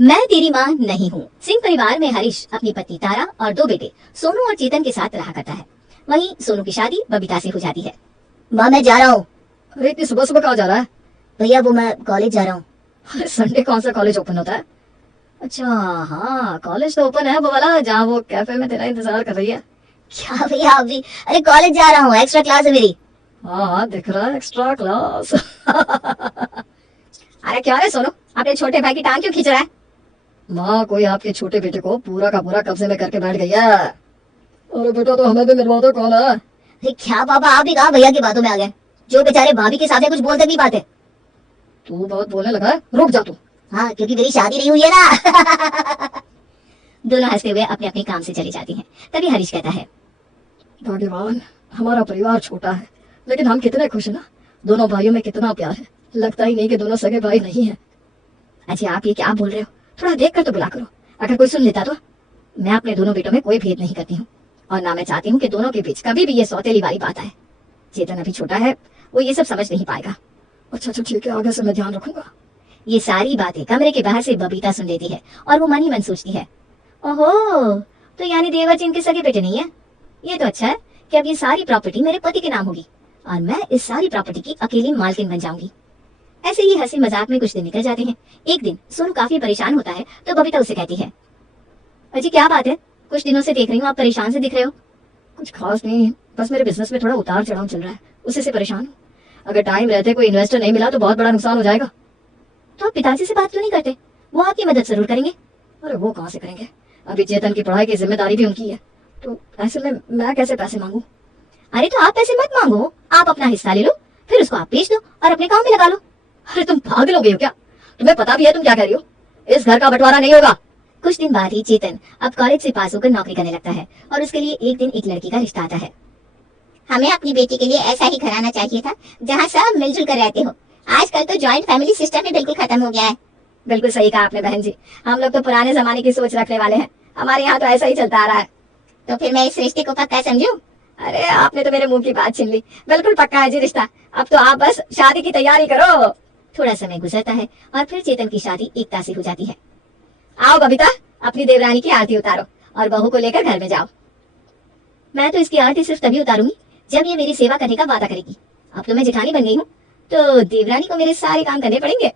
मैं तेरी माँ नहीं हूँ। सिंह परिवार में हरीश अपनी पत्नी तारा और 2 बेटे सोनू और चेतन के साथ रहा करता है। वहीं सोनू की शादी बबीता से हो जाती है। माँ मैं जा रहा हूँ। अरे इतनी सुबह सुबह कहाँ जा रहा है? भैया वो मैं कॉलेज जा रहा हूँ। अरे संडे कौन सा कॉलेज ओपन होता है? अच्छा हाँ, कॉलेज तो ओपन है वो वाला जहाँ वो कैफे में तेरा इंतजार कर रही है। क्या भैया आप भी? अरे कॉलेज जा रहा हूँ, एक्स्ट्रा क्लास है मेरी। हाँ दिख रहा है, एक्स्ट्रा क्लास। अरे क्या रे सोनू, अपने छोटे भाई की टांग क्यों खींच रहा है? माँ कोई आपके छोटे बेटे को पूरा का पूरा कब्जे में करके बैठ गई है। अरे बेटा तो हमें भी मिलवा दो, कौन है? क्या पापा आप भी कहाँ भैया की बातों में आ गए? जो बेचारे भाभी के साथ कुछ बोलते भी पाते। तू बहुत बोलने लगा है, रुक जा तू। हाँ क्योंकि मेरी शादी नहीं हुई है ना। दोनों हंसते हुए अपने अपने काम से चली जाती हैं। तभी हरीश कहता है, भगवान हमारा परिवार छोटा है लेकिन हम कितने खुश हैं ना। दोनों भाइयों में कितना प्यार है, लगता ही नहीं कि दोनों सगे भाई नहीं है। अच्छा आप ये क्या बोल रहे हो? थोड़ा देख कर तो बुला करो, अगर कोई सुन लेता तो। मैं अपने दोनों बेटों में कोई भेद नहीं करती हूँ और ना मैं चाहती हूँ कि दोनों के बीच कभी भी ये सौतेली वाली बात आए। चेतन अभी छोटा है, वो ये सब समझ नहीं पाएगा। अच्छा ठीक है, आगे से मैं ध्यान रखूंगा। ये सारी बातें कमरे के बाहर से बबीता सुन लेती है और वो मन ही मन सोचती है, ओहो तो यानी देवर जी इनके सगे बेटे नहीं है। ये तो अच्छा है कि अब ये सारी प्रॉपर्टी मेरे पति के नाम होगी और मैं इस सारी प्रॉपर्टी की अकेली मालकिन बन जाऊंगी। ऐसे ही हंसी मजाक में कुछ दिन निकल जाते हैं। एक दिन सोनू काफी परेशान होता है तो बबीता उसे कहती है, अजी क्या बात है, कुछ दिनों से देख रही हूँ आप परेशान से दिख रहे हो। कुछ खास नहीं, बस मेरे बिजनेस में थोड़ा उतार चढ़ाव चल रहा है, उसी से परेशान हूँ। अगर टाइम रहते कोई इन्वेस्टर नहीं मिला तो बहुत बड़ा नुकसान हो जाएगा। तो आप पिताजी से बात क्यों नहीं करते? वो आपकी मदद जरूर करेंगे। अरे वो कहाँ से करेंगे, अभी चेतन की पढ़ाई की जिम्मेदारी भी उनकी है, तो ऐसे में मैं कैसे पैसे मांगू? अरे तो आप पैसे मत मांगो, आप अपना हिस्सा ले लो, फिर उसको आप बेच दो और अपने काम में लगा लो। अरे तुम पागल हो गई हो क्या? तुम्हें पता भी है तुम क्या कह रही हो? इस घर का बंटवारा नहीं होगा। कुछ दिन बाद ही चेतन अब कॉलेज से पास होकर नौकरी करने लगता है और उसके लिए एक दिन एक लड़की का रिश्ता आता है। हमें अपनी बेटी के लिए ऐसा ही घर आना चाहिए था जहाँ सब मिलजुल कर रहते हो। आजकल तो जॉइंट फैमिली सिस्टम ही बिल्कुल खत्म हो गया है। बिल्कुल सही कहा आपने बहन जी, हम लोग तो पुराने जमाने की सोच रखने वाले हैं, हमारे यहाँ तो ऐसा ही चलता आ रहा है। तो फिर मैं इस रिश्ते को पक्का समझूं? अरे आपने तो मेरे मुंह की बात छीन ली, बिल्कुल पक्का है जी रिश्ता। अब तो आप बस शादी की तैयारी करो। थोड़ा समय गुजरता है और फिर चेतन की शादी एकता से हो जाती है। आओ बबीता, अपनी देवरानी की आरती उतारो और बहू को लेकर घर में जाओ। मैं तो इसकी आरती सिर्फ तभी उतारूंगी जब ये मेरी सेवा करने का वादा करेगी। अब तो मैं जेठानी बन गई हूँ तो देवरानी को मेरे सारे काम करने पड़ेंगे।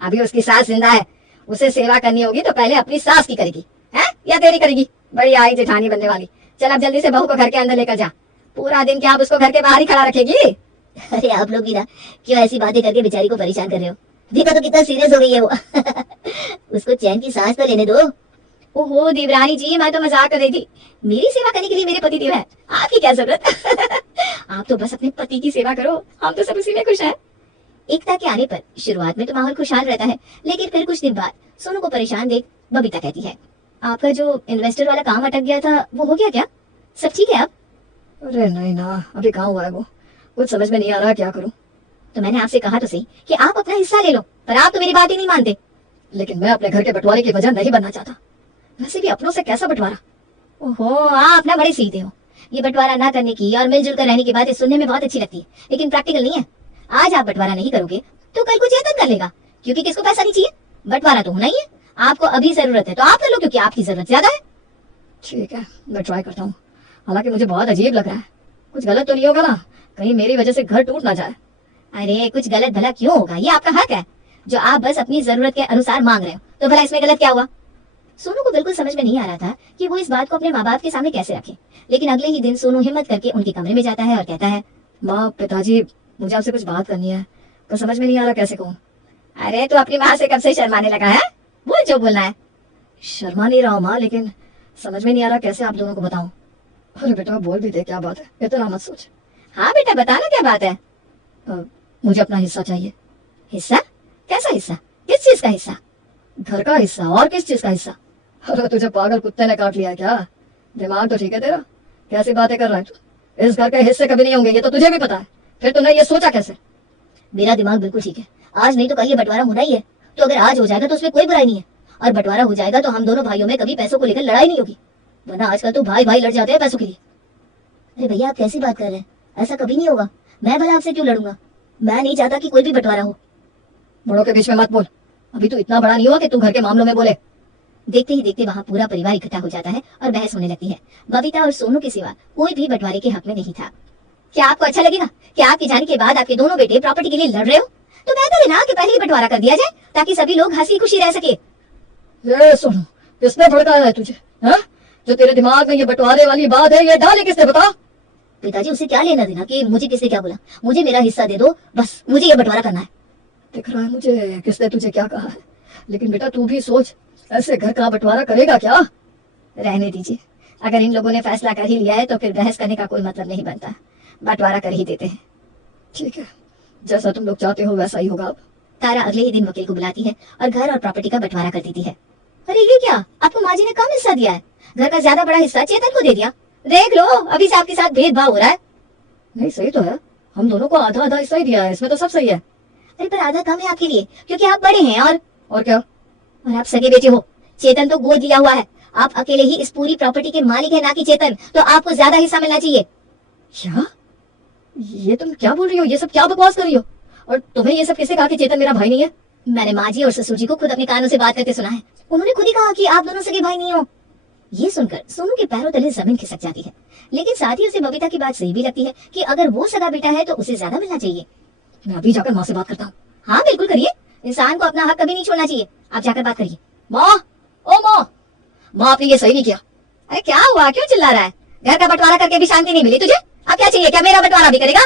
अभी उसकी सास जिंदा है, उसे सेवा करनी होगी तो पहले अपनी सास की करेगी है या तेरी करेगी? बड़ी आई जेठानी बनने वाली। चल अब जल्दी से बहू को घर के अंदर लेकर जा। पूरा दिन क्या आप उसको घर के बाहर ही खड़ा रखेगी? अरे आप लोग भी ना क्यों ऐसी बातें करके बेचारी को परेशान कर रहे हो? देखो तो कितना सीरियस हो गई है वो। उसको चैन की सांस तो लेने दो। ओहो देवरानी जी, मैं तो मजाक कर रही थी। मेरी सेवा करने के लिए मेरे पति देव है, आपकी क्या जरूरत? आप तो बस अपने पति की सेवा करो, हम तो सब उसी में खुश हैं। एकता के आने पर शुरुआत में तो माहौल खुशहाल रहता है, लेकिन फिर कुछ दिन बाद सोनू को परेशान देख बबीता कहती है, आपका जो इन्वेस्टर वाला काम अटक गया था वो हो गया क्या? सब ठीक है अब? अरे नहीं ना, अभी कहाँ हुआ है वो, कुछ समझ में नहीं आ रहा क्या करूं। तो मैंने आपसे कहा तो सही कि आप अपना हिस्सा ले लो, पर आप तो मेरी बात ही नहीं मानते। लेकिन मैं अपने घर के बंटवारे की वजह नहीं बनना चाहता। वैसे भी अपनों से कैसा बंटवारा? ओहो आप अपना बड़े सीधे हो। ये बंटवारा ना करने की और मिलजुल कर रहने की बातें सुनने में बहुत अच्छी लगती है, लेकिन प्रैक्टिकल नहीं है। आज आप बंटवारा नहीं करोगे तो कल को चेतन कर लेगा, क्योंकि किसको पैसा नहीं चाहिए? बंटवारा तो होना ही है। आपको अभी जरूरत है तो आप कर लो, क्योंकि आपकी जरूरत ज्यादा है। ठीक है मैं ट्राई करता हूँ, हालांकि मुझे बहुत अजीब लग रहा है। कुछ गलत तो नहीं होगा ना, कहीं मेरी वजह से घर टूट ना जाए। अरे कुछ गलत भला क्यों होगा, ये आपका हक है जो आप बस अपनी जरूरत के अनुसार मांग रहे हो, तो भला इसमें गलत क्या हुआ? सोनू को बिल्कुल समझ में नहीं आ रहा था कि वो इस बात को अपने माँ बाप के सामने कैसे रखे, लेकिन अगले ही दिन सोनू हिम्मत करके उनके कमरे में जाता है और कहता है, माँ पिताजी मुझे आपसे कुछ बात करनी है, पर समझ में नहीं आ रहा कैसे कहूँ। अरे तो अपनी माँ से कब से शर्माने लगा है? बोल जो बोलना है। शर्मा नहीं रहा हूँ माँ, लेकिन समझ में नहीं आ रहा कैसे आप दोनों को बताऊं। अरे बेटा बोल भी दे, क्या बात है, इतना मत सोच। हाँ बेटा बताना क्या बात है। मुझे अपना हिस्सा चाहिए। हिस्सा? कैसा हिस्सा? किस चीज का हिस्सा? घर का हिस्सा, और किस चीज का हिस्सा? अरे तुझे पागल कुत्ते ने काट लिया है क्या? दिमाग तो ठीक है तेरा, कैसी बातें कर रहा है तू? इस घर के हिस्से कभी नहीं होंगे, ये तो तुझे भी पता है, फिर तूने ये सोचा कैसे? मेरा दिमाग बिल्कुल ठीक है, आज नहीं तो कल ये बंटवारा होना ही है। तो अगर आज हो जाएगा तो उसमें कोई बुराई नहीं है, और बंटवारा हो जाएगा तो हम दोनों भाइयों में कभी पैसों को लेकर लड़ाई नहीं होगी, वरना आजकल तो भाई भाई लड़ जाते हैं पैसों के लिए। अरे भैया आप कैसी बात कर रहे हैं, ऐसा कभी नहीं होगा। मैं भला आपसे क्यों लड़ूंगा? मैं नहीं चाहता कि कोई भी बंटवारा हो। बड़ों के बीच में मत बोल, अभी तो इतना बड़ा नहीं हुआ कि तू घर के मामलों में बोले। देखते ही देखते वहाँ पूरा परिवार इकट्ठा हो जाता है और बहस होने लगती है। बबीता और सोनू के सिवा कोई भी बंटवारे के हक में नहीं था। क्या आपको अच्छा लगेगा कि आपके जाने के बाद आपके दोनों बेटे प्रॉपर्टी के लिए लड़ रहे हो? तो बेहतर है ना कि पहले ही बंटवारा कर दिया जाए ताकि सभी लोग हंसी खुशी रह सके। ये सोनू, किसने भड़काया है तुझे? हाँ? जो तेरे दिमाग में ये बंटवारे वाली बात है, ये डाली किसने, बता। पिताजी, उसे क्या लेना देना कि मुझे किसने क्या बोला? मुझे मेरा हिस्सा दे दो, बस मुझे ये बंटवारा करना है। दिख रहा है मुझे किसने तुझे क्या कहा है, लेकिन बेटा तू भी सोच, ऐसे घर का बंटवारा करेगा क्या? रहने दीजिए, अगर इन लोगों ने फैसला कर ही लिया है तो फिर बहस करने का कोई मतलब नहीं बनता। बंटवारा कर ही देते हैं। ठीक है, जैसा तुम लोग चाहते हो वैसा ही होगा। अब तारा अगले ही दिन वकील को बुलाती है और घर और प्रॉपर्टी का बंटवारा कर देती है। अरे ये क्या, आपको माँ जी ने कम हिस्सा दिया है? घर का ज्यादा बड़ा हिस्सा चेतन को दे दिया। देख लो, अभी से आपके साथ भेदभाव हो रहा है। नहीं, सही तो है, हम दोनों को आधा आधा हिस्सा ही दिया है, इसमें तो सब सही है। अरे पर आधा कम है आपके लिए, क्योंकि आप बड़े हैं और क्या? और आप सगे बेटे हो। चेतन तो गोद लिया हुआ है, आप अकेले ही इस पूरी प्रॉपर्टी के मालिक है, ना कि चेतन। तो आपको ज्यादा हिस्सा मिलना चाहिए। क्या? ये तुम क्या बोल रही हो? ये सब क्या बकवास कर रही हो? और तुम्हें ये सब किसने कहा कि चेतन मेरा भाई नहीं है? मैंने माँ जी और ससुर जी को खुद अपने कानों से बात करते सुना है। उन्होंने खुद ही कहा कि आप दोनों सगे भाई नहीं हो। ये सुनकर सोनू के पैरों तले जमीन खिसक जाती है, लेकिन साथ ही उसे बबीता की बात सही भी लगती है कि अगर वो सगा बेटा है तो उसे ज्यादा मिलना चाहिए। मैं अभी जाकर माँ से बात करता हूँ। हाँ बिल्कुल करिए, इंसान को अपना हक कभी नहीं छोड़ना चाहिए। आप जाकर बात करिए। माँ, ओ माँ, माँ आपने ये सही नहीं किया। अरे क्या हुआ, क्यों चिल्ला रहा है? घर का बंटवारा करके भी शांति नहीं मिली तुझे? अब क्या चाहिए? क्या मेरा बंटवारा भी करेगा?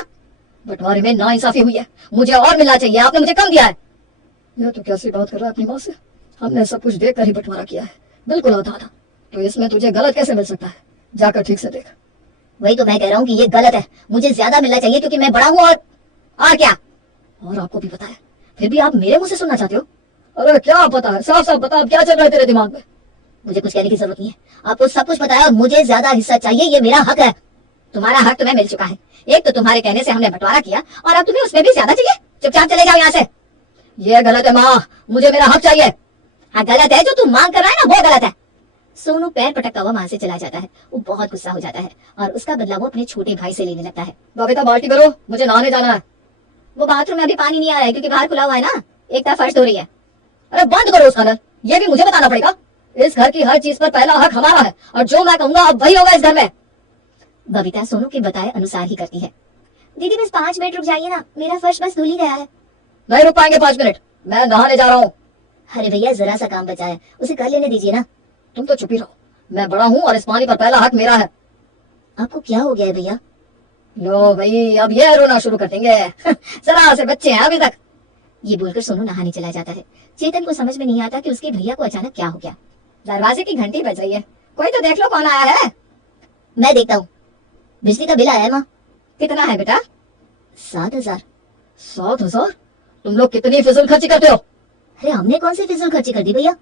बंटवारे में नाइंसाफी हुई है, मुझे और मिलना चाहिए, आपने मुझे कम दिया है। यह तो कैसी बात कर रहा है अपनी माँ से? हमने सब कुछ देख कर ही बंटवारा किया है, बिल्कुल आधा आधा। तो इसमें तुझे गलत कैसे मिल सकता है? जाकर ठीक से देख। वही तो मैं कह रहा हूँ कि ये गलत है, मुझे ज्यादा मिलना चाहिए क्योंकि मैं बड़ा हूँ। और क्या? और आपको भी पता है, फिर भी आप मेरे मुंह से सुनना चाहते हो? अरे क्या पता है, साफ साफ बता, अब क्या चल रहा है तेरे दिमाग में? मुझे कुछ कहने की जरूरत नहीं है, आपको सब कुछ पता है और मुझे ज्यादा हिस्सा चाहिए, ये मेरा हक है। तुम्हारा हक तुम्हें मिल चुका है। एक तो तुम्हारे कहने से हमने बंटवारा किया और अब तुम्हें उसमें भी ज्यादा चाहिए। चुपचाप चले जाओ यहाँ से। ये गलत है माँ, मुझे मेरा हक चाहिए। हाँ गलत है, जो तुम मांग कर रहा है ना वो गलत है। सोनू पैर पटकता हुआ वहां से चला जाता है। वो बहुत गुस्सा हो जाता है और उसका बदला वो अपने छोटे भाई से लेने लगता है। बबीता बाल्टी भरो, मुझे नहाने जाना है। वो बाथरूम में अभी पानी नहीं आ रहा है क्योंकि बाहर खुला हुआ है ना, एक तरफ फर्श धो रही है। अरे बंद करो उसका नल, ये भी मुझे बताना पड़ेगा? इस घर की हर चीज पर पहला हक हमारा है और जो मैं कहूंगा अब वही होगा इस घर में। बबीता सोनू के बताए अनुसार ही करती है। दीदी बस 5 मिनट रुक जाइए ना, मेरा फर्श बस धुल ही गया है। नहीं रुक पाएंगे 5 मिनट, मैं नहाने जा रहा हूँ। अरे भैया जरा सा काम बचा है, उसे कर लेने दीजिए ना। तुम तो चुप ही रहो, मैं बड़ा हूँ और इस पानी पर पहला हक मेरा है। आपको क्या हो गया है भैया? लो भाई, अब ये रोना शुरू कर देंगे। जरा से बच्चे हैं अभी तक। ये बोलकर सोनू नहाने चला जाता है। चेतन को समझ में नहीं आता कि उसके भैया को अचानक क्या हो गया। दरवाजे की घंटी बज रही है, कोई तो देख लो कौन आया है। मैं देखता हूँ। बिजली का बिल आया है माँ। कितना है बेटा? 7,000। 7,000? तुम लोग कितनी फिजूल खर्ची करते हो? अरे हमने कौन सी फिजूल खर्ची कर दी भैया?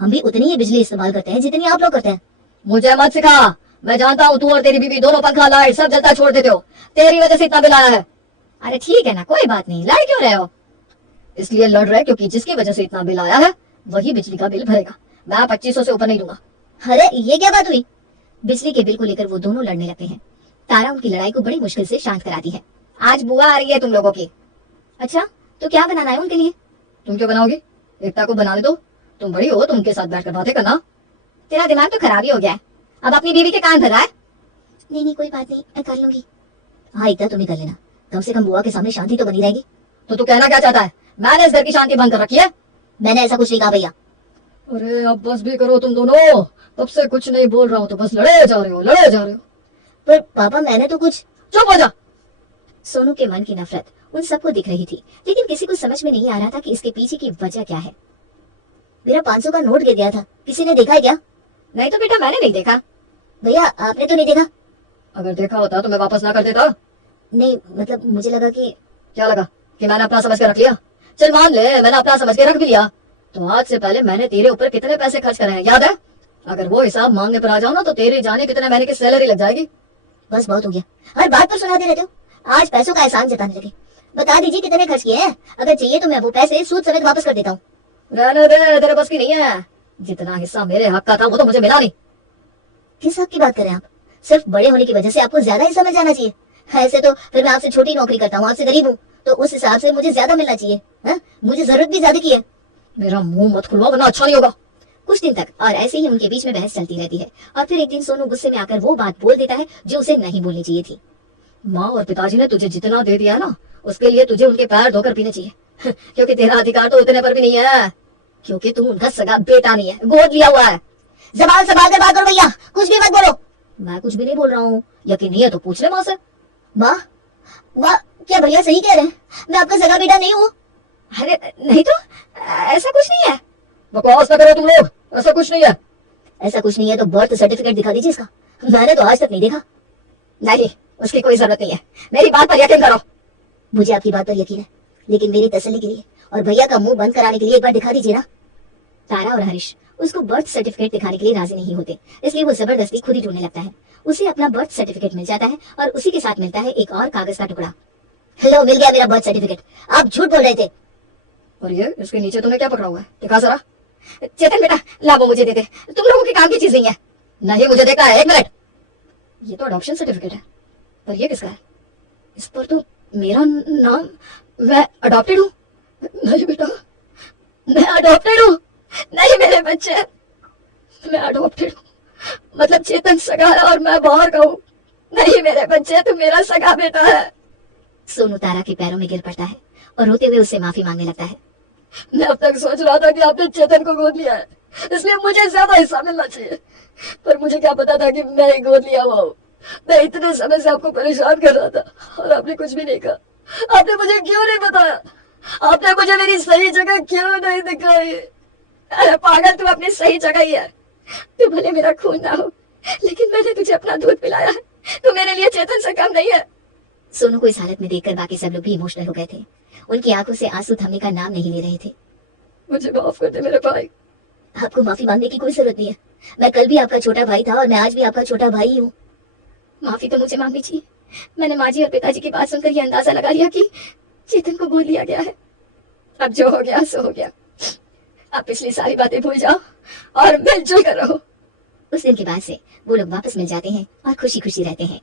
हम भी उतनी ही बिजली इस्तेमाल करते हैं जितनी आप लोग करते हैं। मुझे मत सिखा, मैं जानता हूँ तू और तेरी बीवी दोनों पंखा लाइट सब जलता छोड़ देते हो, तेरी वजह से इतना बिल आया है। अरे ठीक है ना, कोई बात नहीं, लड़ क्यों रहे हो? इसलिए लड़ रहे क्योंकि जिसकी वजह से इतना बिल आया है वही बिजली का बिल भरेगा। मैं 2500 से ऊपर नहीं दूंगा। अरे ये क्या बात हुई? बिजली के बिल को लेकर वो दोनों लड़ने लगते हैं। तारा उनकी लड़ाई को बड़ी मुश्किल से शांत कराती है। आज बुआ आ रही है तुम लोगों की। अच्छा, तो क्या बनाना है उनके लिए? तुम क्यों बनाओगी? एकता को बनाने दो, तुम बड़ी हो, तुम उनके साथ बैठकर बातें करना। तेरा दिमाग तो खराब ही हो गया है, अब अपनी बीवी के कान भर रहा है। नहीं नहीं कोई बात नहीं, मैं कर लूंगी। हाँ एकता तुम ही कर लेना, कम से कम बुआ के सामने शांति तो बनी रहेगी। तो तू कहना क्या चाहता है? मैंने इस घर की शांति भंग कर रखी है? मैंने ऐसा कुछ नहीं कहा भैया। अरे अब बस भी करो तुम दोनों, तब से कुछ नहीं बोल रहा हूँ तो बस लड़े जा रहे हो, लड़े जा रहे हो। पर पापा मैंने तो कुछ। चुप हो जा। सोनू के मन की नफरत उन सबको दिख रही थी, लेकिन किसी को समझ में नहीं आ रहा था कि इसके पीछे की वजह क्या है। मेरा 500 का नोट गिर गया था, किसी ने देखा है क्या? नहीं तो बेटा मैंने नहीं देखा। भैया आपने तो नहीं देखा? अगर देखा होता तो मैं वापस ना कर देता। नहीं मतलब मुझे लगा कि। क्या लगा? कि मैंने अपना समझ के रख लिया? चल मान ले मैंने अपना समझ के रख भी लिया, तो आज से पहले मैंने तेरे ऊपर कितने पैसे खर्च करे हैं याद है? अगर वो हिसाब मांगने पर आ जाओ ना तो तेरे जाने कितने महीने की सैलरी लग जाएगी। बस बहुत हो गया, हर बात पर सुना दे रहते हो। आज पैसों का एहसान जताने लगे। बता दीजिए कितने खर्च किए हैं, अगर चाहिए तो मैं वो पैसे सूद समेत वापस कर देता हूँ। रहने दे, तेरे बस की नहीं है। जितना हिस्सा मेरे हक का था वो तो मुझे मिला नहीं। किस हक की बात करें आप? सिर्फ बड़े होने की वजह से आपको ज्यादा हिस्सा मिल जाना चाहिए। ऐसे तो फिर मैं आपसे छोटी नौकरी करता हूँ, आपसे गरीब हूँ, तो उस हिसाब से मुझे ज्यादा मिलना चाहिए। मुझे जरूरत भी ज्यादा की है। मेरा मुंह मत खुलवा वरना अच्छा नहीं होगा। कुछ दिन तक और ऐसे ही उनके बीच में बहस चलती रहती है और फिर एक दिन सोनू गुस्से में आकर वो बात बोल देता है जो उसे नहीं बोलनी चाहिए थी। माँ और पिताजी ने तुझे जितना दे दिया है ना, उसके लिए तुझे उनके पैर धोकर पीने चाहिए क्योंकि तेरा अधिकार तो उतने पर भी नहीं है, क्योंकि तू उनका सगा बेटा नहीं है, गोद लिया हुआ है। जबान संभाल कर बात करो भैया, कुछ भी मत बोलो। मैं कुछ भी नहीं बोल रहा हूँ। यकीन नहीं है तो पूछ ले माँ से। माँ, माँ, क्या भैया सही कह रहे हैं? मैं आपका सगा बेटा नहीं हूँ। अरे नहीं तो, ऐसा कुछ नहीं है। बकवास ना करो तुम लोग, ऐसा कुछ नहीं है। ऐसा कुछ नहीं है तो बर्थ सर्टिफिकेट दिखा दीजिए इसका, मैंने तो आज तक नहीं देखा। नहीं, उसकी कोई जरूरत नहीं है, मेरी बात पर यकीन करो। मुझे आपकी बात पर यकीन है, लेकिन मेरी तसल्ली के लिए और भैया का मुंह बंद कराने के लिए एक बार दिखा दीजिए ना। तारा और हरीश उसको बर्थ सर्टिफिकेट दिखाने के लिए राजी नहीं होते, इसलिए वो जबरदस्ती खुद ही ढूंढने लगता है। उसे अपना बर्थ सर्टिफिकेट मिल जाता है और उसी के साथ मिलता है एक और कागज का टुकड़ा। हेलो, मिल गया मेरा बर्थ सर्टिफिकेट। आप झूठ बोल रहे थे। और ये इसके नीचे तूने क्या पकड़ा हुआ है, दिखा जरा। चेतन बेटा, ला वो मुझे दे दे, तुम लोगों के काम की चीज नहीं है। नहीं, मुझे देखना है, 1 मिनट। ये तो अडॉप्शन सर्टिफिकेट है, पर ये किसका है? इस पर तो मेरा नाम, मैं अडॉप्टेड हूँ। नहीं बेटा, मैं अडॉप्टेड हूँ। नहीं मेरे बच्चे, मैं अडॉप्टेड हूँ। मतलब चेतन सगा है और मैं बाहर का हूँ। नहीं मेरे बच्चे, तू मेरा सगा बेटा है। सोनू तारा के पैरों में गिर पड़ता है और रोते हुए उससे माफी मांगने लगता है। मैं अब तक सोच रहा था कि आपने चेतन को गोद लिया है, इसलिए मुझे ज्यादा हिस्सा मिलना चाहिए, पर मुझे क्या पता था कि मैं ही गोद लिया हुआ हूँ। मैं इतने समय से आपको परेशान कर रहा था और आपने कुछ भी नहीं कहा। आपने मुझे क्यों नहीं बताया? आपने मुझे मेरी सही जगह क्यों नहीं दिखाई? अरे पागल, तू अपनी सही जगह ही है। तू भले मेरा खून ना हो, लेकिन मैंने तुझे अपना दूध पिलाया है। तू मेरे लिए चेतन से कम नहीं है। सोनू को इस हालत में देखकर बाकी सब लोग भी इमोशनल हो गए थे। उनकी आंखों से आंसू थमने का नाम नहीं ले रहे थे। मुझे माफ कर दे मेरे भाई। आपको माफी मांगने की कोई जरूरत नहीं है। मैं कल भी आपका छोटा भाई था और मैं आज भी आपका छोटा भाई हूँ। माफी तो मुझे मांगनी चाहिए। मैंने माँ जी और पिताजी की बात सुनकर ये अंदाजा लगा लिया कि चेतन को गोद लिया गया है। अब जो हो गया सो हो गया। अब पिछली सारी बातें भूल जाओ और मिलजुल कर रहो। उस दिन के बाद से वो लोग वापस मिल जाते हैं और खुशी खुशी रहते हैं।